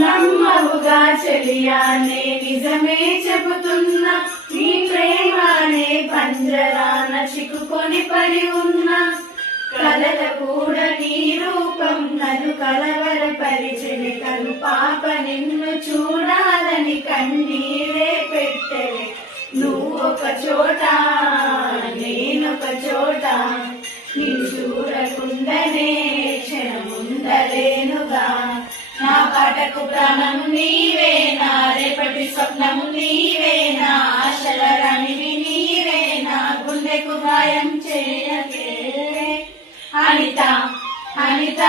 నమ్మవుగా చెలియానే నిజమే చెబుతున్నా, నీ ప్రేమానే పంజరాన చిక్కుకొని పడి ఉన్నా. కలల కూడా నీ రూపం నన్ను కలవరపరిచెని, కను పాప నిన్ను చూడాలని కన్నీరే పెట్టెని. నువ్వు ఒక చోట నేనొక చోట, నిన్ను చూడకుండానే క్షణముండలేనుగా. నా పాటకు ప్రాణము నీవే, నా రేపటి స్వప్నము నీవే, నా ఆశల రాణివి నీవే, నా గుండెకు గాయం చేయకే అనిత అనిత.